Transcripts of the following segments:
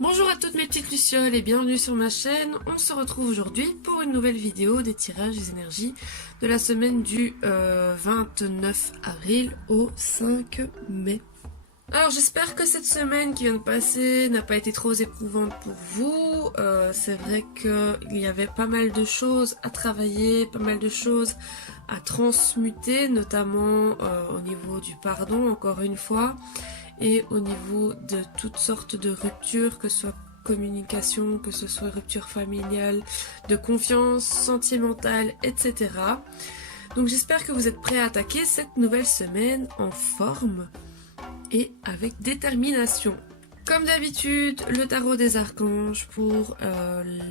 Bonjour à toutes mes petites lucioles et bienvenue sur ma chaîne. On se retrouve aujourd'hui pour une nouvelle vidéo des tirages des énergies de la semaine du 29 avril au 5 mai. Alors j'espère que cette semaine qui vient de passer n'a pas été trop éprouvante pour vous. C'est vrai qu'il y avait pas mal de choses à travailler, pas mal de choses à transmuter, notamment au niveau du pardon, encore une fois, et au niveau de toutes sortes de ruptures, que ce soit communication, que ce soit rupture familiale, de confiance, sentimentale, etc. Donc j'espère que vous êtes prêts à attaquer cette nouvelle semaine en forme et avec détermination. Comme d'habitude, le tarot des archanges pour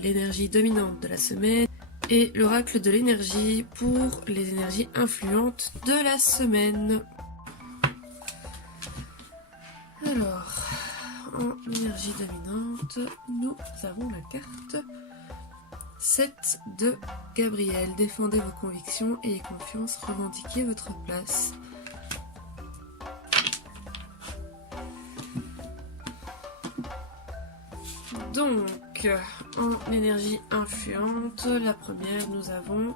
l'énergie dominante de la semaine et l'oracle de l'énergie pour les énergies influentes de la semaine. Alors, en énergie dominante, nous avons la carte 7 de Gabriel. Défendez vos convictions, ayez confiance, revendiquez votre place. Donc, en énergie influente, la première, nous avons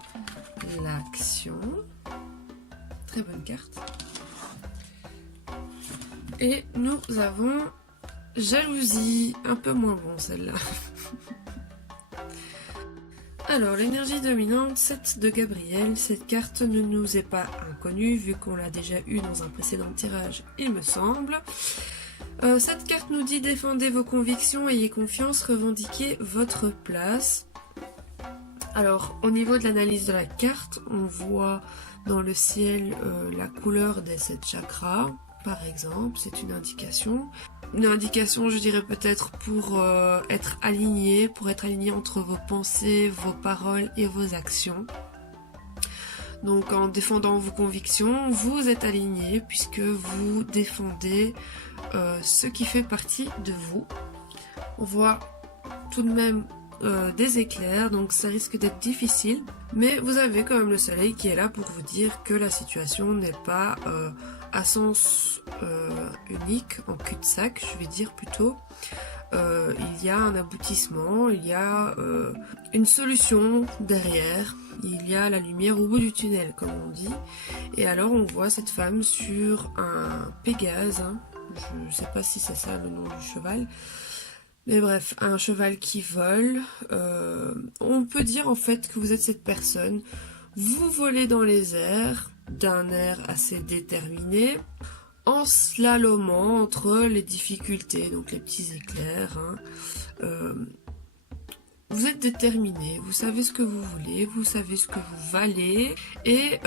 l'action. Très bonne carte. Et nous avons jalousie. Un peu moins bon celle-là. Alors, l'énergie dominante, 7 de Gabriel. Cette carte ne nous est pas inconnue, vu qu'on l'a déjà eue dans un précédent tirage, il me semble. Cette carte nous dit défendez vos convictions, ayez confiance, revendiquez votre place. Alors au niveau de l'analyse de la carte, on voit dans le ciel la couleur des 7 chakras, par exemple, c'est une indication. Une indication, je dirais peut-être pour être aligné entre vos pensées, vos paroles et vos actions. Donc en défendant vos convictions, vous êtes aligné puisque vous défendez ce qui fait partie de vous. On voit tout de même des éclairs, donc ça risque d'être difficile. Mais vous avez quand même le soleil qui est là pour vous dire que la situation n'est pas à sens unique, en cul-de-sac, je vais dire plutôt. Il y a un aboutissement, il y a une solution derrière, il y a la lumière au bout du tunnel, comme on dit. Et alors on voit cette femme sur un Pégase, hein. Je ne sais pas si c'est ça le nom du cheval, mais bref, un cheval qui vole. On peut dire en fait que vous êtes cette personne, vous volez dans les airs d'un air assez déterminé, en slalomant entre les difficultés, donc les petits éclairs, hein. Vous êtes déterminé, vous savez ce que vous voulez, vous savez ce que vous valez, et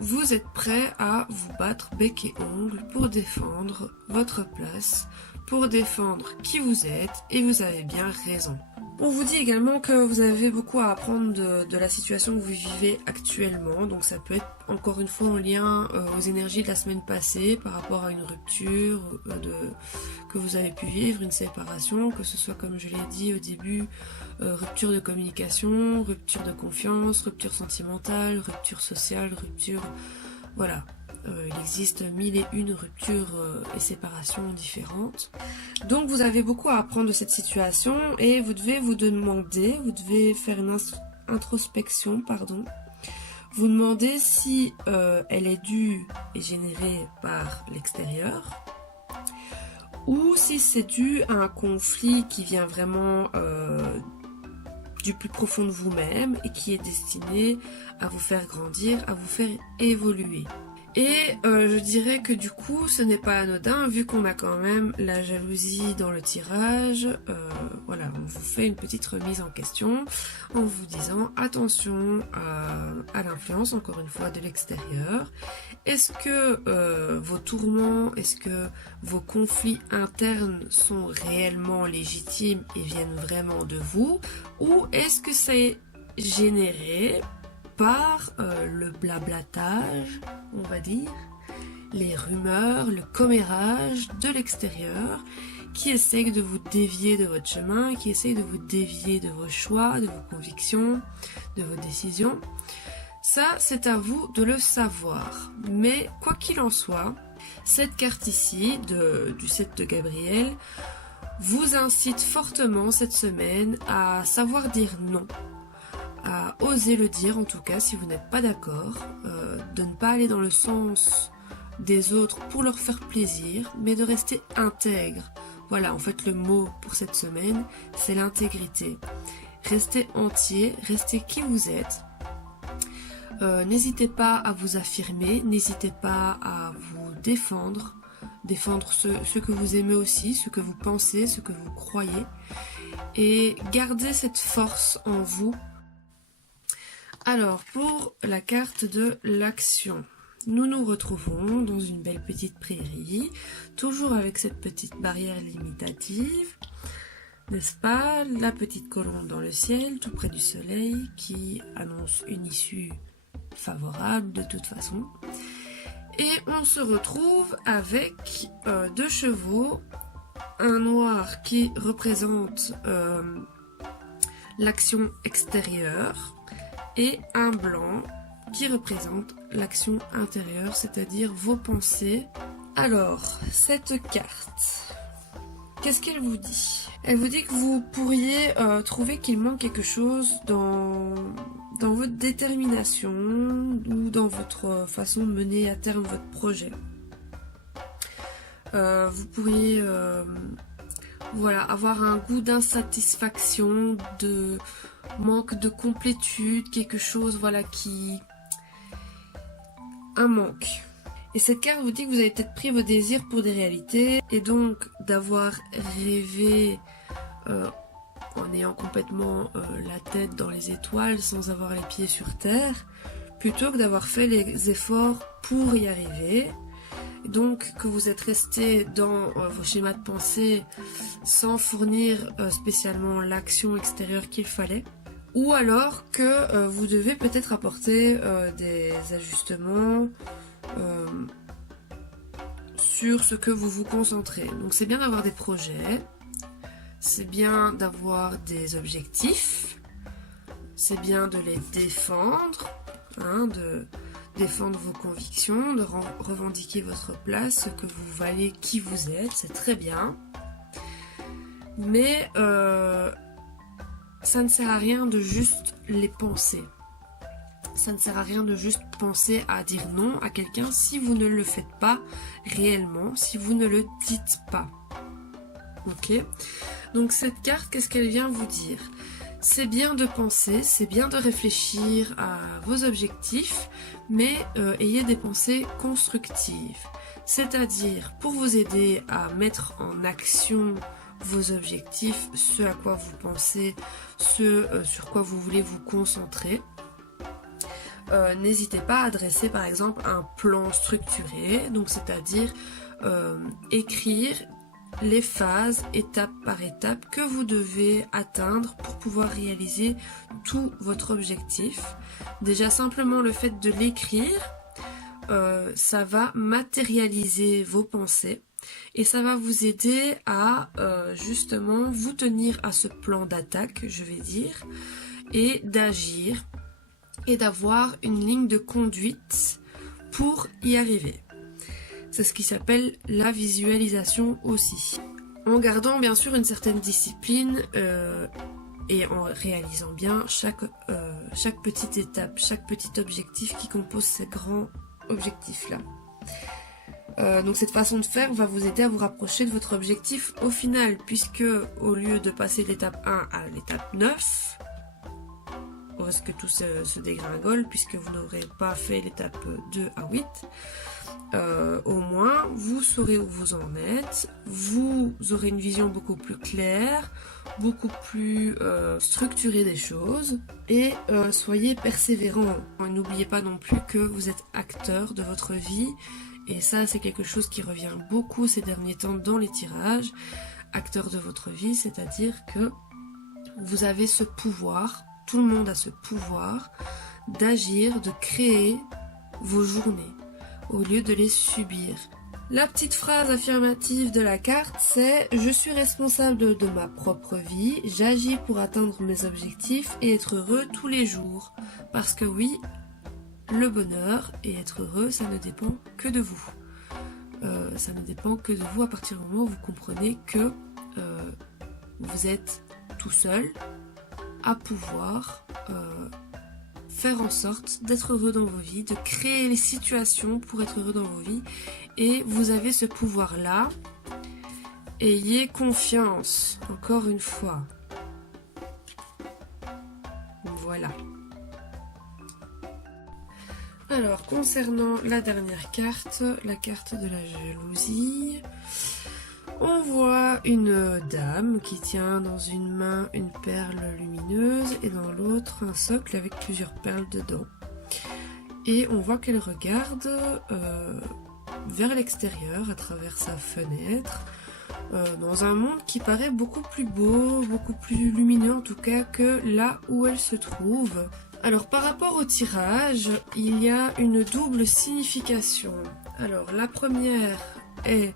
vous êtes prêt à vous battre bec et ongle pour défendre votre place, pour défendre qui vous êtes, et vous avez bien raison. On vous dit également que vous avez beaucoup à apprendre de la situation que vous vivez actuellement, donc ça peut être encore une fois en lien aux énergies de la semaine passée par rapport à une rupture que vous avez pu vivre, une séparation, que ce soit comme je l'ai dit au début, rupture de communication, rupture de confiance, rupture sentimentale, rupture sociale, rupture... Voilà. Il existe 1001 ruptures et séparations différentes. Donc vous avez beaucoup à apprendre de cette situation et vous devez vous demander, vous devez faire une introspection, pardon. Vous demandez si elle est due et générée par l'extérieur ou si c'est dû à un conflit qui vient vraiment du plus profond de vous-même et qui est destiné à vous faire grandir, à vous faire évoluer. Et je dirais que du coup ce n'est pas anodin vu qu'on a quand même la jalousie dans le tirage. Voilà, on vous fait une petite remise en question en vous disant attention à l'influence encore une fois de l'extérieur. Est-ce que vos tourments, est-ce que vos conflits internes sont réellement légitimes et viennent vraiment de vous, ou est-ce que c'est généré par le blablatage, on va dire, les rumeurs, le commérage de l'extérieur qui essaye de vous dévier de votre chemin, qui essaye de vous dévier de vos choix, de vos convictions, de vos décisions. Ça, c'est à vous de le savoir. Mais quoi qu'il en soit, cette carte ici, du 7 de Gabriel, vous incite fortement cette semaine à savoir dire non, à oser le dire en tout cas si vous n'êtes pas d'accord, de ne pas aller dans le sens des autres pour leur faire plaisir, mais de rester intègre. Voilà, en fait le mot pour cette semaine, c'est l'intégrité. Restez entier, restez qui vous êtes. N'hésitez pas à vous affirmer, n'hésitez pas à vous défendre ce que vous aimez aussi, ce que vous pensez, ce que vous croyez, et gardez cette force en vous. Alors, pour la carte de l'action, nous nous retrouvons dans une belle petite prairie, toujours avec cette petite barrière limitative, n'est-ce pas? La petite colombe dans le ciel, tout près du soleil, qui annonce une issue favorable de toute façon. Et on se retrouve avec 2 chevaux, un noir qui représente l'action extérieure et un blanc qui représente l'action intérieure, c'est-à-dire vos pensées. Alors, cette carte, qu'est-ce qu'elle vous dit? Elle vous dit que vous pourriez trouver qu'il manque quelque chose dans votre détermination ou dans votre façon de mener à terme votre projet. Vous pourriez voilà, avoir un goût d'insatisfaction, de manque de complétude, quelque chose voilà un manque. Et cette carte vous dit que vous avez peut-être pris vos désirs pour des réalités et donc d'avoir rêvé en ayant complètement la tête dans les étoiles sans avoir les pieds sur terre, plutôt que d'avoir fait les efforts pour y arriver. Donc que vous êtes resté dans vos schémas de pensée sans fournir spécialement l'action extérieure qu'il fallait. Ou alors que vous devez peut-être apporter des ajustements sur ce que vous vous concentrez. Donc c'est bien d'avoir des projets, c'est bien d'avoir des objectifs, c'est bien de les défendre, de défendre vos convictions, de revendiquer votre place, ce que vous valez, qui vous êtes, c'est très bien. Mais ça ne sert à rien de juste les penser. Ça ne sert à rien de juste penser à dire non à quelqu'un si vous ne le faites pas réellement, si vous ne le dites pas. Ok ? Donc cette carte, qu'est-ce qu'elle vient vous dire ? C'est bien de penser, c'est bien de réfléchir à vos objectifs, mais ayez des pensées constructives. C'est-à-dire pour vous aider à mettre en action vos objectifs, ce à quoi vous pensez, ce sur quoi vous voulez vous concentrer. N'hésitez pas à dresser par exemple un plan structuré, donc c'est-à-dire écrire les phases étape par étape que vous devez atteindre pour pouvoir réaliser tout votre objectif. Déjà simplement le fait de l'écrire, ça va matérialiser vos pensées et ça va vous aider à justement vous tenir à ce plan d'attaque, je vais dire, et d'agir et d'avoir une ligne de conduite pour y arriver. C'est ce qui s'appelle la visualisation aussi. En gardant bien sûr une certaine discipline et en réalisant bien chaque petite étape, chaque petit objectif qui compose ces grands objectifs-là. Donc cette façon de faire va vous aider à vous rapprocher de votre objectif au final, puisque au lieu de passer de l'étape 1 à l'étape 9, parce que tout se dégringole, puisque vous n'aurez pas fait l'étape 2 à 8, au moins vous saurez où vous en êtes, vous aurez une vision beaucoup plus claire, beaucoup plus structurée des choses, et soyez persévérants. N'oubliez pas non plus que vous êtes acteur de votre vie, et ça c'est quelque chose qui revient beaucoup ces derniers temps dans les tirages. Acteur de votre vie, c'est-à-dire que vous avez ce pouvoir, tout le monde a ce pouvoir d'agir, de créer vos journées au lieu de les subir. La petite phrase affirmative de la carte, c'est « Je suis responsable de ma propre vie, j'agis pour atteindre mes objectifs et être heureux tous les jours. » Parce que oui, le bonheur et être heureux, ça ne dépend que de vous. Ça ne dépend que de vous à partir du moment où vous comprenez que vous êtes tout seul à pouvoir faire en sorte d'être heureux dans vos vies, de créer les situations pour être heureux dans vos vies. Et vous avez ce pouvoir-là. Ayez confiance, encore une fois. Voilà. Alors, concernant la dernière carte, la carte de la jalousie, on voit une dame qui tient dans une main une perle lumineuse et dans l'autre un socle avec plusieurs perles dedans. Et on voit qu'elle regarde vers l'extérieur à travers sa fenêtre, dans un monde qui paraît beaucoup plus beau, beaucoup plus lumineux en tout cas que là où elle se trouve. Alors par rapport au tirage, il y a une double signification. Alors la première est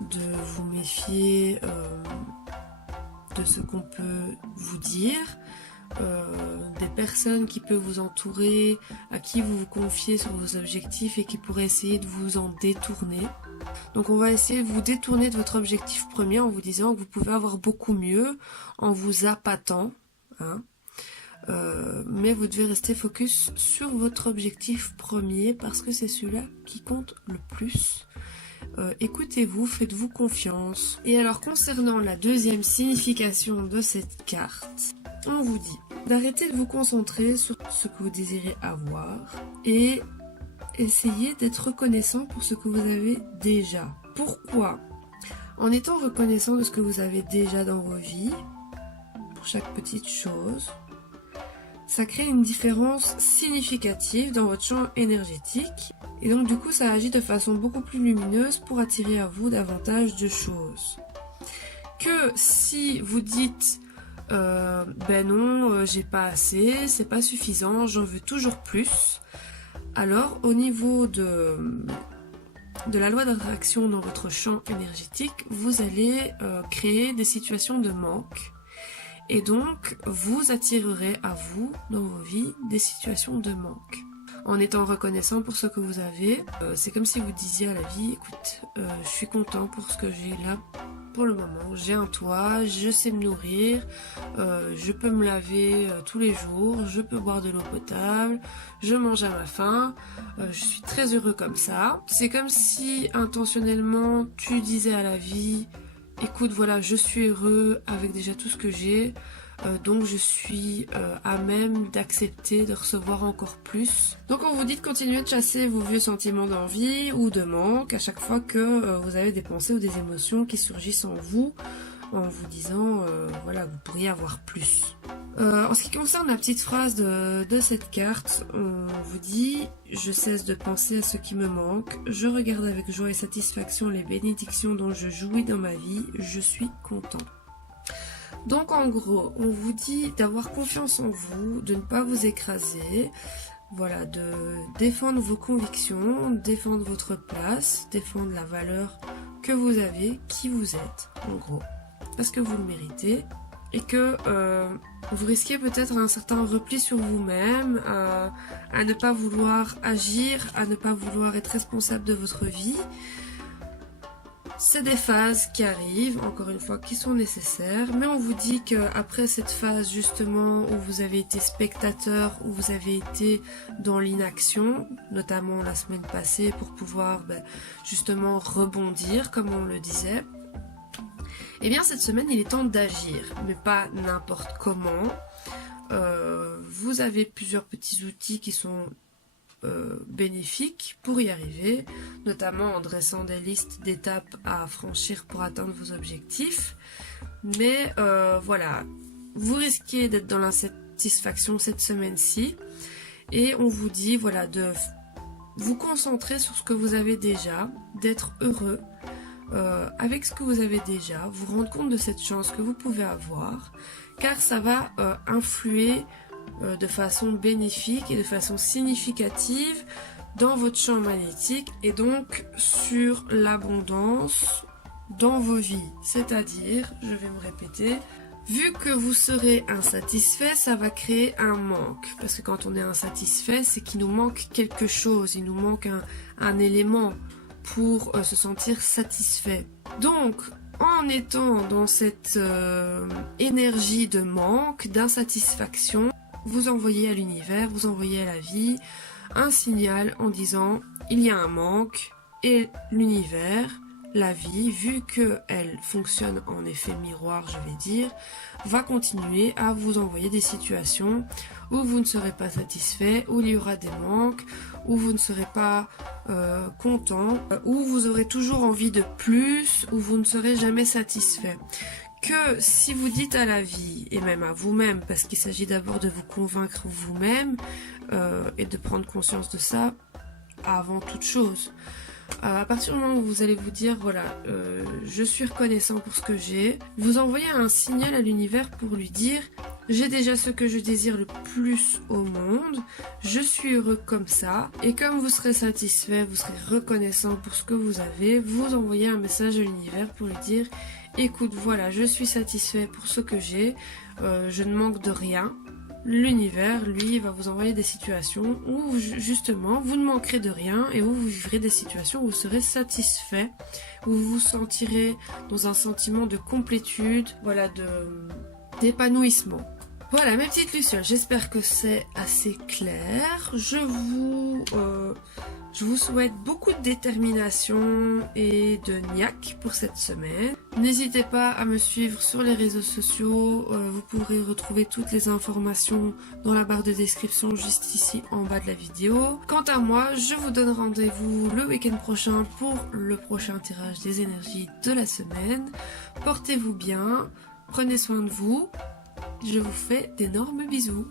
de vous méfier de ce qu'on peut vous dire, des personnes qui peuvent vous entourer, à qui vous vous confiez sur vos objectifs et qui pourraient essayer de vous en détourner. Donc on va essayer de vous détourner de votre objectif premier en vous disant que vous pouvez avoir beaucoup mieux, en vous appâtant, hein. Mais vous devez rester focus sur votre objectif premier parce que c'est celui-là qui compte le plus. Écoutez-vous, faites-vous confiance. Et alors concernant la deuxième signification de cette carte, on vous dit d'arrêter de vous concentrer sur ce que vous désirez avoir et essayez d'être reconnaissant pour ce que vous avez déjà. Pourquoi? En étant reconnaissant de ce que vous avez déjà dans vos vies, pour chaque petite chose, ça crée une différence significative dans votre champ énergétique et donc du coup ça agit de façon beaucoup plus lumineuse pour attirer à vous davantage de choses. Que si vous dites ben non, j'ai pas assez, c'est pas suffisant, j'en veux toujours plus, alors au niveau de la loi d'attraction dans votre champ énergétique, vous allez créer des situations de manque. Et donc, vous attirerez à vous, dans vos vies, des situations de manque. En étant reconnaissant pour ce que vous avez, c'est comme si vous disiez à la vie, écoute, je suis content pour ce que j'ai là pour le moment. J'ai un toit, je sais me nourrir, je peux me laver tous les jours, je peux boire de l'eau potable, je mange à ma faim, je suis très heureux comme ça. C'est comme si intentionnellement tu disais à la vie, écoute, voilà, je suis heureux avec déjà tout ce que j'ai, donc je suis à même d'accepter de recevoir encore plus. Donc on vous dit de continuer de chasser vos vieux sentiments d'envie ou de manque à chaque fois que vous avez des pensées ou des émotions qui surgissent en vous vous disant, voilà, vous pourriez avoir plus. En ce qui concerne la petite phrase de cette carte, on vous dit « Je cesse de penser à ce qui me manque, je regarde avec joie et satisfaction les bénédictions dont je jouis dans ma vie, je suis content. » Donc en gros, on vous dit d'avoir confiance en vous, de ne pas vous écraser, voilà, de défendre vos convictions, défendre votre place, défendre la valeur que vous avez, qui vous êtes, en gros, parce que vous le méritez. Et que vous risquez peut-être un certain repli sur vous-même, à ne pas vouloir agir, à ne pas vouloir être responsable de votre vie. C'est des phases qui arrivent, encore une fois, qui sont nécessaires, mais on vous dit qu'après cette phase justement où vous avez été spectateur, où vous avez été dans l'inaction, notamment la semaine passée pour pouvoir justement rebondir, comme on le disait, eh bien cette semaine il est temps d'agir, mais pas n'importe comment. Vous avez plusieurs petits outils qui sont bénéfiques pour y arriver, notamment en dressant des listes d'étapes à franchir pour atteindre vos objectifs. Mais voilà, vous risquez d'être dans l'insatisfaction cette semaine-ci, et on vous dit voilà de vous concentrer sur ce que vous avez déjà, d'être heureux avec ce que vous avez déjà, vous rendre compte de cette chance que vous pouvez avoir, car ça va influer de façon bénéfique et de façon significative dans votre champ magnétique et donc sur l'abondance dans vos vies. C'est-à-dire, je vais me répéter, vu que vous serez insatisfait, ça va créer un manque. Parce que quand on est insatisfait, c'est qu'il nous manque quelque chose, il nous manque un élément pour se sentir satisfait. Donc, En étant dans cette énergie de manque, d'insatisfaction, vous envoyez à l'univers, vous envoyez à la vie un signal en disant il y a un manque et l'univers, la vie, vu qu'elle fonctionne en effet miroir, je vais dire, va continuer à vous envoyer des situations où vous ne serez pas satisfait, où il y aura des manques, où vous ne serez pas content, où vous aurez toujours envie de plus, où vous ne serez jamais satisfait. Que si vous dites à la vie, et même à vous-même, parce qu'il s'agit d'abord de vous convaincre vous-même et de prendre conscience de ça avant toute chose. À partir du moment où vous allez vous dire, voilà, je suis reconnaissant pour ce que j'ai, vous envoyez un signal à l'univers pour lui dire, j'ai déjà ce que je désire le plus au monde, je suis heureux comme ça, et comme vous serez satisfait, vous serez reconnaissant pour ce que vous avez, vous envoyez un message à l'univers pour lui dire, écoute, voilà, je suis satisfait pour ce que j'ai, je ne manque de rien. L'univers, lui, va vous envoyer des situations où justement vous ne manquerez de rien et où vous vivrez des situations où vous serez satisfait, où vous vous sentirez dans un sentiment de complétude, voilà, d'épanouissement. Voilà mes petites lucioles, j'espère que c'est assez clair. Je vous souhaite beaucoup de détermination et de niaque pour cette semaine. N'hésitez pas à me suivre sur les réseaux sociaux, vous pourrez retrouver toutes les informations dans la barre de description juste ici en bas de la vidéo. Quant à moi, je vous donne rendez-vous le week-end prochain pour le prochain tirage des énergies de la semaine. Portez-vous bien, prenez soin de vous. Je vous fais d'énormes bisous.